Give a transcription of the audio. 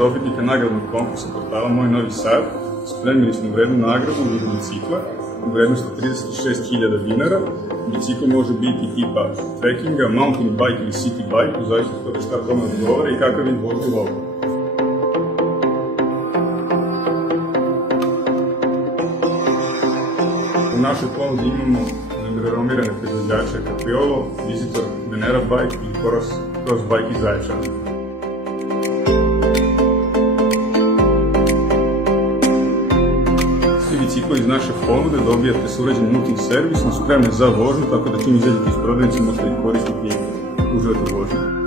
dobitnika nagradnog konkursa portala Moj Novi Sad spremili smo vrednu nagradu u vidu bicikla u vrednosti 36.000 dinara. Bicikl može biti tipa trekkinga, mountain bike ili city bike, u zavisnosti od toga šta kome odgovara i kakav vid vožnje voli. U našoj ponudi imamo renomirirane proizvođače Capriolo, Visitor, Venera Bike i Cross Bike iz Zaječara. Svi bicikli iz naše ponude dobijate sa uređenim multi servisom, spremne za vožnju, tako da čim izađete iz prodavnice možete ih koristiti i uživati vožnju.